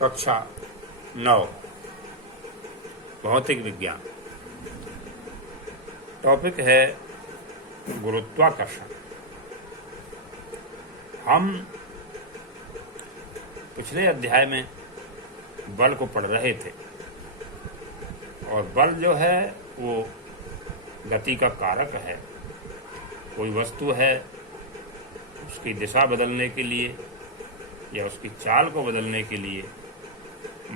कक्षा 9 भौतिक विज्ञान। टॉपिक है गुरुत्वाकर्षण। हम पिछले अध्याय में बल को पढ़ रहे थे और बल जो है वो गति का कारक है। कोई वस्तु है, उसकी दिशा बदलने के लिए या उसकी चाल को बदलने के लिए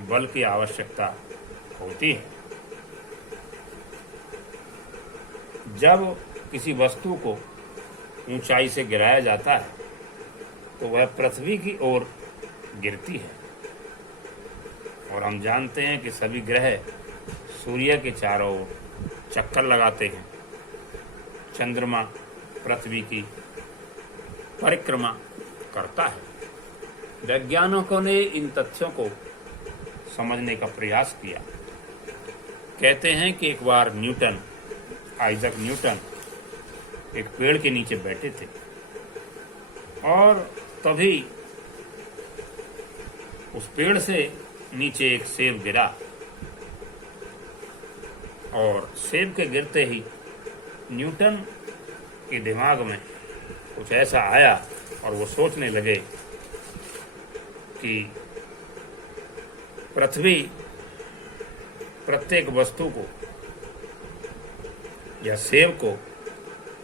बल की आवश्यकता होती है। जब किसी वस्तु को ऊंचाई से गिराया जाता है तो वह पृथ्वी की ओर गिरती है और हम जानते हैं कि सभी ग्रह सूर्य के चारों ओर चक्कर लगाते हैं। चंद्रमा पृथ्वी की परिक्रमा करता है। वैज्ञानिकों ने इन तथ्यों को समझने का प्रयास किया। कहते हैं कि एक बार आइजैक न्यूटन एक पेड़ के नीचे बैठे थे और तभी उस पेड़ से नीचे एक सेब गिरा और सेब के गिरते ही न्यूटन के दिमाग में कुछ ऐसा आया और वो सोचने लगे कि पृथ्वी प्रत्येक वस्तु को या सेब को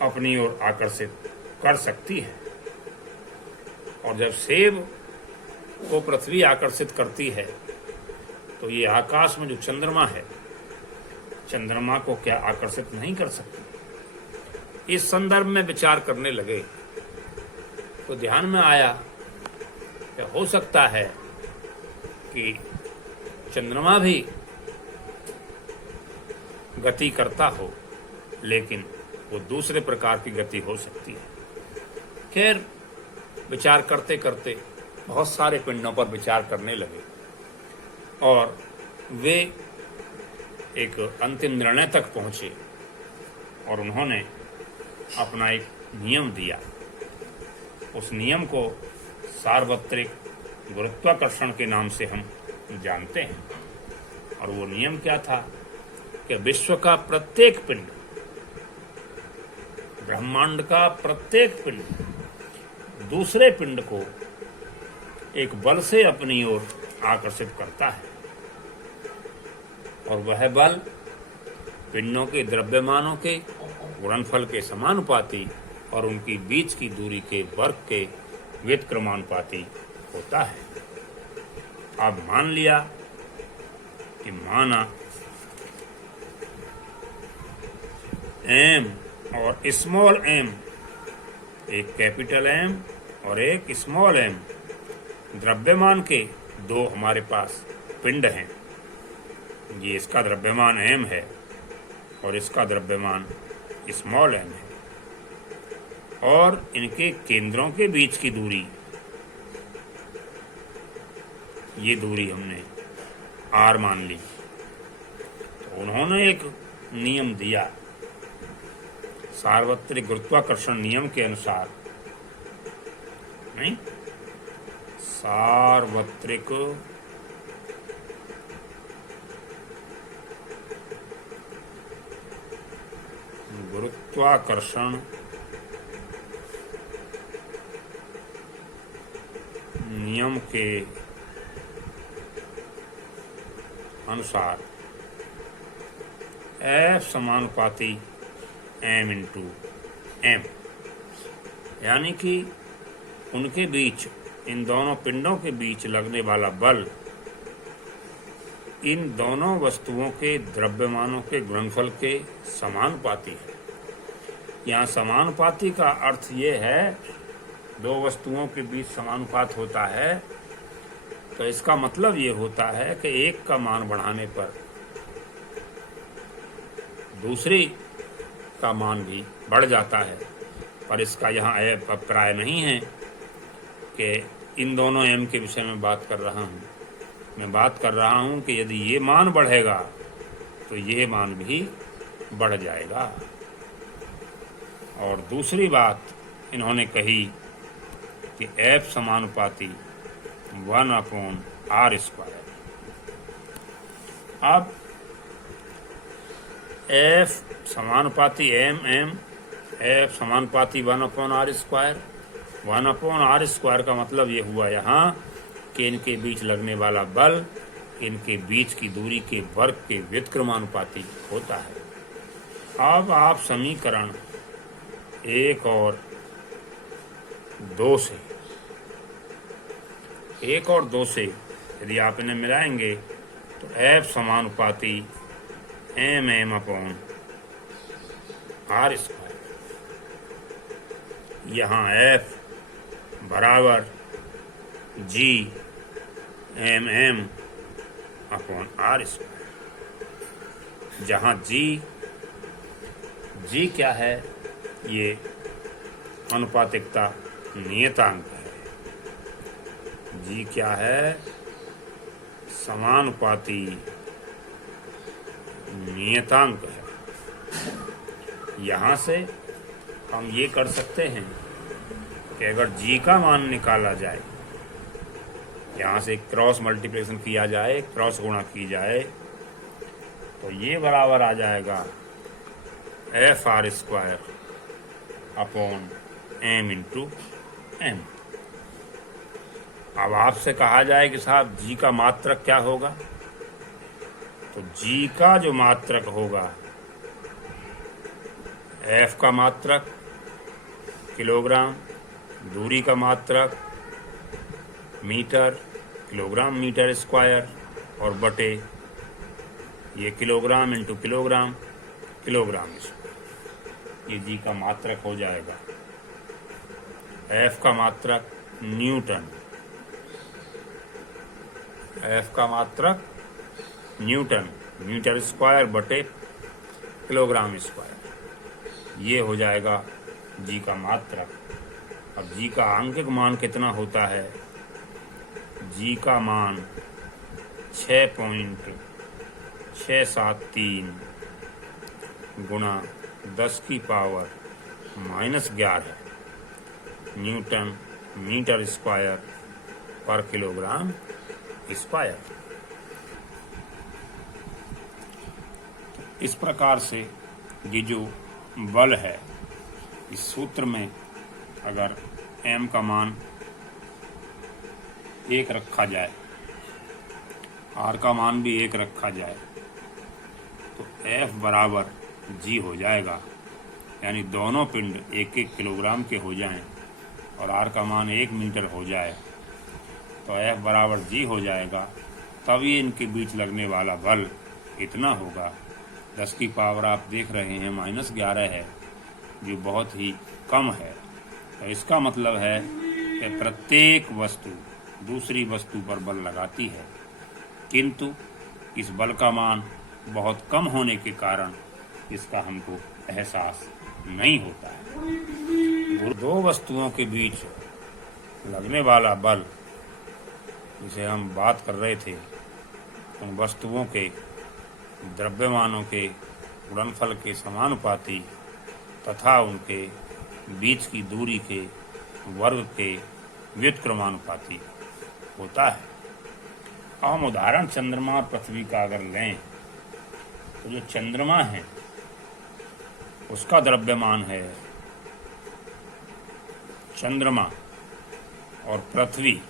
अपनी ओर आकर्षित कर सकती है और जब सेब को पृथ्वी आकर्षित करती है तो ये आकाश में जो चंद्रमा है, चंद्रमा को क्या आकर्षित नहीं कर सकती। इस संदर्भ में विचार करने लगे तो ध्यान में आया कि हो सकता है कि चंद्रमा भी गति करता हो, लेकिन वो दूसरे प्रकार की गति हो सकती है। खैर, विचार करते करते बहुत सारे पिंडों पर विचार करने लगे और वे एक अंतिम निर्णय तक पहुंचे और उन्होंने अपना एक नियम दिया। उस नियम को सार्वत्रिक गुरुत्वाकर्षण के नाम से हम जानते हैं। और वो नियम क्या था कि विश्व का प्रत्येक पिंड, ब्रह्मांड का प्रत्येक पिंड दूसरे पिंड को एक बल से अपनी ओर आकर्षित करता है और वह बल पिंडों के द्रव्यमानों के गुणनफल के समानुपाती और उनकी बीच की दूरी के वर्ग के व्युत्क्रमानुपाती होता है। अब मान लिया कि माना m और स्मॉल m, एक कैपिटल M और एक स्मॉल m द्रव्यमान के दो हमारे पास पिंड हैं। ये इसका द्रव्यमान m है और इसका द्रव्यमान स्मॉल m है और इनके केंद्रों के बीच की दूरी, ये दूरी हमने r मान ली। तो उन्होंने एक नियम दिया, सार्वत्रिक गुरुत्वाकर्षण नियम के अनुसार, नहीं, सार्वत्रिक गुरुत्वाकर्षण नियम के अनुसार F समानुपाती m इंटू m, यानी कि उनके बीच, इन दोनों पिंडों के बीच लगने वाला बल इन दोनों वस्तुओं के द्रव्यमानों के गुणनफल के समानुपाती है। यहाँ समानुपाती का अर्थ ये है, दो वस्तुओं के बीच समानुपात होता है तो इसका मतलब ये होता है कि एक का मान बढ़ाने पर दूसरी का मान भी बढ़ जाता है। पर इसका यहाँ अभिप्राय नहीं है कि इन दोनों m के विषय में बात कर रहा हूँ। मैं बात कर रहा हूँ कि यदि ये मान बढ़ेगा तो ये मान भी बढ़ जाएगा। और दूसरी बात इन्होंने कही कि F समानुपाती 1/m आर स्क्वायर। अब एफ समानुपाती एम एम, एफ समानुपाती 1/r स्क्वायर। 1/r स्क्वायर का मतलब ये हुआ यहाँ कि इनके बीच लगने वाला बल इनके बीच की दूरी के वर्ग के व्युत्क्रमानुपाती होता है। अब आप समीकरण 1 और 2 से यदि आप इन्हें मिलाएंगे तो F समानुपाती mm/r स्क्वायर, यहाँ F बराबर G/r स्क्वायर, जहाँ G क्या है, ये अनुपातिकता नियतांक है। G क्या है, समानुपाती नियतांक है। यहाँ से हम ये कर सकते हैं कि अगर G का मान निकाला जाए, यहाँ से क्रॉस मल्टीप्लिकेशन किया जाए, क्रॉस गुणा की जाए, तो ये बराबर आ जाएगा F/r स्क्वायर अपॉन m/m। अब आपसे कहा जाए कि साहब G का मात्रक क्या होगा, तो G का जो मात्रक होगा, F का मात्रक किलोग्राम, दूरी का मात्रक मीटर, किलोग्राम मीटर स्क्वायर, और बटे ये kilogram into kilogram, kilogram square, ये G का मात्रक हो जाएगा। F का मात्रक न्यूटन, F का मात्रक न्यूटन, मीटर स्क्वायर बटे किलोग्राम स्क्वायर, ये हो जाएगा G का मात्रक। अब G का आंकिक मान कितना होता है, G का मान 6.673 गुणा 10⁻⁻11 न्यूटन मीटर स्क्वायर पर किलोग्राम स्क्वायर। इस प्रकार से ये जो बल है, इस सूत्र में अगर m का मान 1 रखा जाए, r का मान भी 1 रखा जाए, तो F बराबर G हो जाएगा। यानी दोनों पिंड 1-1 किलोग्राम के हो जाएं और r का मान 1 मीटर हो जाए, तो F बराबर G हो जाएगा। तभी इनके बीच लगने वाला बल इतना होगा। 10 की पावर आप देख रहे हैं -11 है, जो बहुत ही कम है। तो इसका मतलब है कि प्रत्येक वस्तु दूसरी वस्तु पर बल लगाती है, किंतु इस बल का मान बहुत कम होने के कारण इसका हमको एहसास नहीं होता है। दो वस्तुओं के बीच लगने वाला बल, जिसे हम बात कर रहे थे, उन वस्तुओं के द्रव्यमानों के गुणनफल के समानुपाती तथा उनके बीच की दूरी के वर्ग के व्युत्क्रमानुपाती होता है। अब हम उदाहरण चंद्रमा और पृथ्वी का अगर लें, तो जो चंद्रमा है उसका द्रव्यमान है, चंद्रमा और पृथ्वी,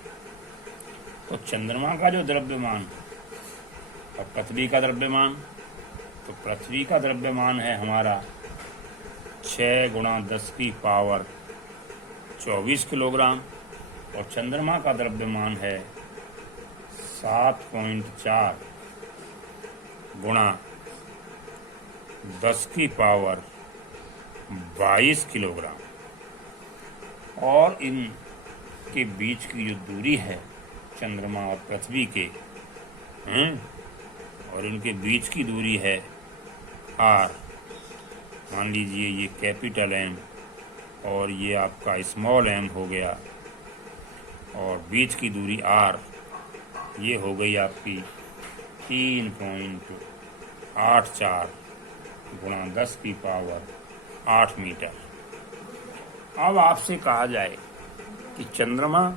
तो चंद्रमा का जो द्रव्यमान और पृथ्वी का द्रव्यमान, तो पृथ्वी का द्रव्यमान है हमारा 6 गुणा 10⁻24 किलोग्राम, और चंद्रमा का द्रव्यमान है 7.4 गुणा 10⁻22 किलोग्राम। और इनके बीच की जो दूरी है चंद्रमा और पृथ्वी के, और इनके बीच की दूरी है r, मान लीजिए ये कैपिटल M और ये आपका स्मॉल m हो गया, और बीच की दूरी r, ये हो गई आपकी 3.84 गुणा 10⁻8 मीटर। अब आपसे कहा जाए कि चंद्रमा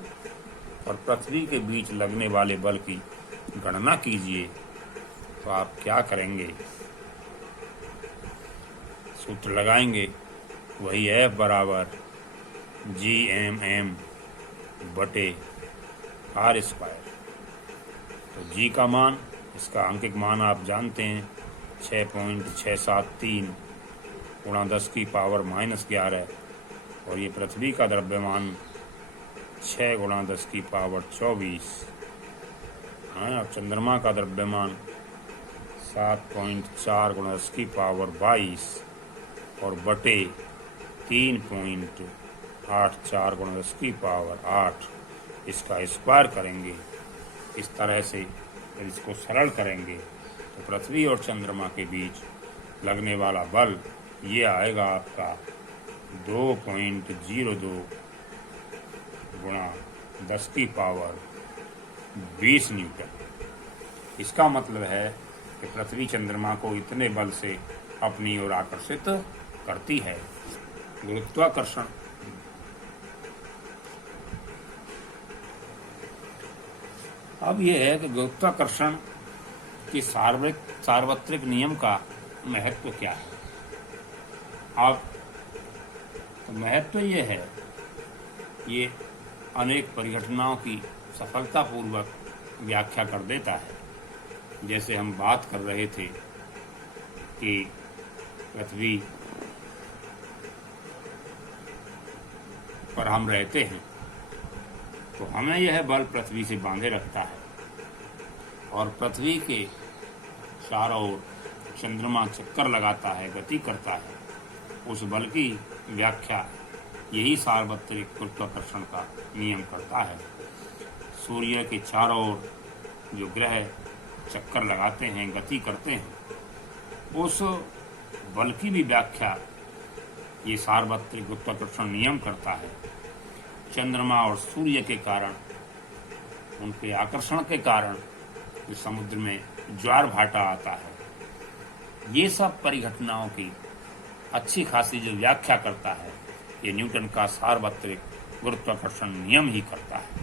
और पृथ्वी के बीच लगने वाले बल की गणना कीजिए, तो आप क्या करेंगे? सूत्र लगाएंगे, वही F बराबर GMM बटे R²। तो G का मान, इसका अंकिक मान आप जानते हैं 6.673 गुणा 10⁻⁻11, और ये पृथ्वी का द्रव्यमान 6 गुणा 10⁻24 है। और चंद्रमा का द्रव्यमान 7.4 गुणा 10⁻22 और बटे 3.84 गुणा 10⁻8, इसका स्क्वायर करेंगे। इस तरह से इसको सरल करेंगे तो पृथ्वी और चंद्रमा के बीच लगने वाला बल ये आएगा आपका 2.02 गुणा 10⁻20 न्यूटन। इसका मतलब है कि पृथ्वी चंद्रमा को इतने बल से अपनी ओर आकर्षित करती है। गुरुत्वाकर्षण अब यह है कि गुरुत्वाकर्षण के सार्वत्रिक नियम का महत्व क्या है। अब तो महत्व ये है, ये अनेक परिघटनाओं की सफलतापूर्वक व्याख्या कर देता है। जैसे हम बात कर रहे थे कि पृथ्वी पर हम रहते हैं, तो हमें यह बल पृथ्वी से बांधे रखता है, और पृथ्वी के चारों ओर चंद्रमा चक्कर लगाता है, गति करता है। उस बल की व्याख्या यही सार्वत्रिक गुरुत्वाकर्षण का नियम करता है। सूर्य के चारों ओर जो ग्रह चक्कर लगाते हैं, गति करते हैं, उस बल की भी व्याख्या ये सार्वत्रिक गुरुत्वाकर्षण नियम करता है। चंद्रमा और सूर्य के कारण, उनके आकर्षण के कारण इस समुद्र में ज्वार भाटा आता है। ये सब परिघटनाओं की अच्छी खासी जो व्याख्या करता है, ये न्यूटन का सार्वत्रिक गुरुत्वाकर्षण नियम ही करता है।